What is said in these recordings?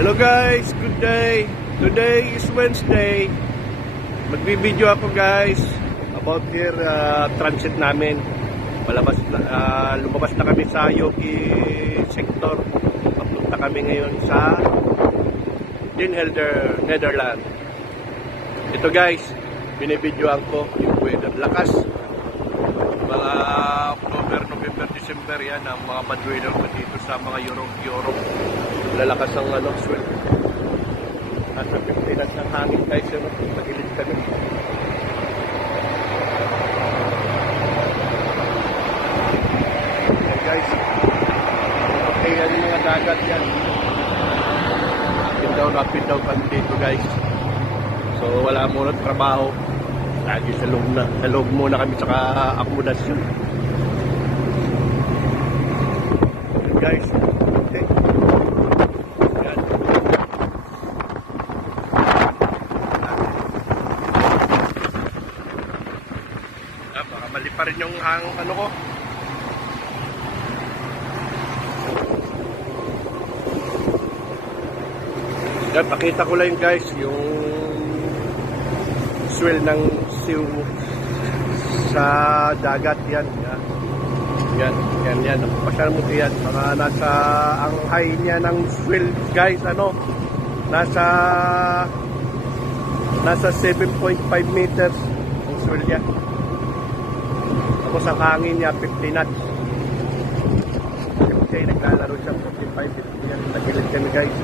Hello guys, good day. Today is Wednesday. Magbibideo ako guys about here transit namin. Lumabas na kami sa Yoki sector. Papunta kami ngayon sa Den Helder, Netherlands. Ito guys, binibidyoan ko yung weather. Lakas. Mga October, November, December yan ang mga bad weather ko dito sa mga Europe. Lalakas ang swell. Nasa 50 knots ng hangin guys, magilid kami. Yan guys, okay yan yung mga dagat yan. Up and down kami dito guys. So wala muna trabaho. Lagi sa loob na. Sa loob muna kami sa akomodasyon. Yan guys. Okay. Yan. Baka mali pa rin yung ano ko. Yan, pakita ko lang guys yung swell ng siw sa dagat yan. Yan. Pasyal mo yan. Mga nasa ang high niya ng swell guys, nasa 7.5 meters ang swell niya. Tapos ang hangin niya 50 knots. Okay, naglalaro siya 55 yan. Nagilid kami guys.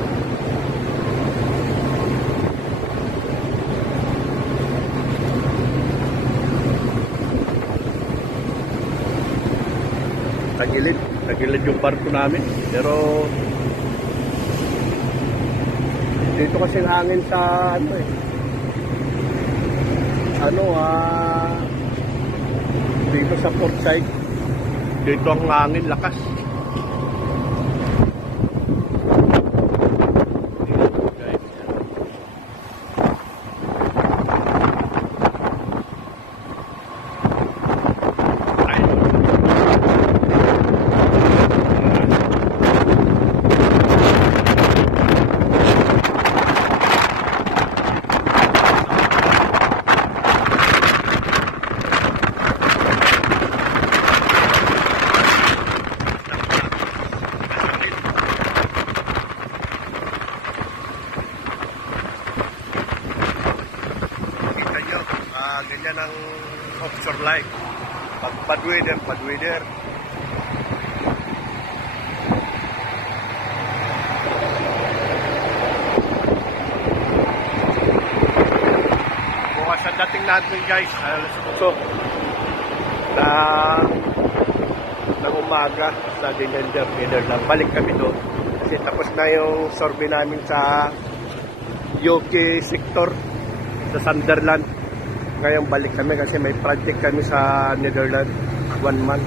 Tagilid yung barko namin, pero dito kasi hangin sa dito sa port side, dito ang hangin lakas. Ganyan ang offshore life. Bad weather. Bukas ang dating natin guys, alas 8 ng umaga sa Den Helder, Netherlands. Balik kami doon kasi tapos na yung survey namin sa Yoki sector sa Sunderland. Ngayon balik kami kasi may project kami sa Netherlands 1 month.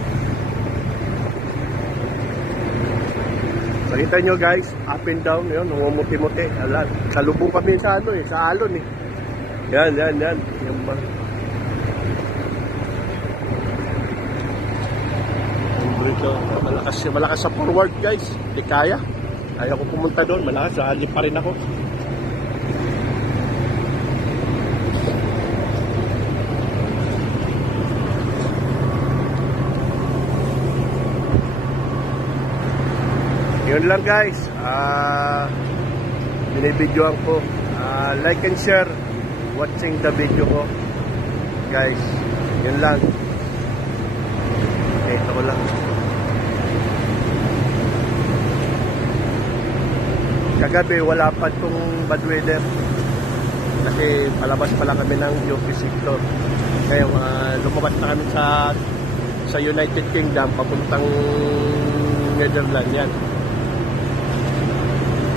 Nakita nyo guys, up and down yun, umumuti-muti. Salubong kami sa sa alon eh. Yan. Yan ba? Malakas sa forward guys. Hindi kaya. Ayaw ko pumunta doon. Malakas, halip pa rin ako. Yun lang guys, binibidyoan ko, like and share watching the video ko guys. Yun lang. Okay, ito ko lang. Kagabi wala pa itong bad weather kasi palabas pala kami ng Yoki sector. Ngayon lumabas na kami sa United Kingdom papuntang Netherlands yan.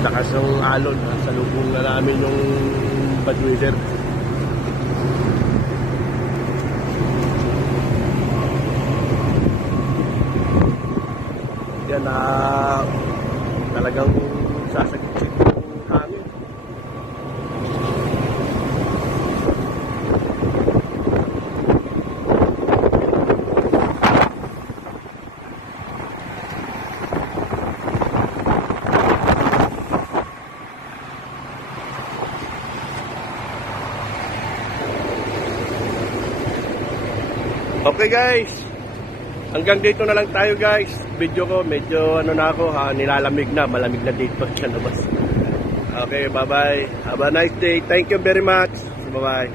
Lakas ng alon, sa lubong na namin yung bad weather. Yan talagang sasagit yung hangin. Okay guys, hanggang dito na lang tayo guys. Video ko medyo ano na ako ha, nilalamig na, malamig na dito sa labas. Okay, bye bye. Have a nice day. Thank you very much. Bye bye.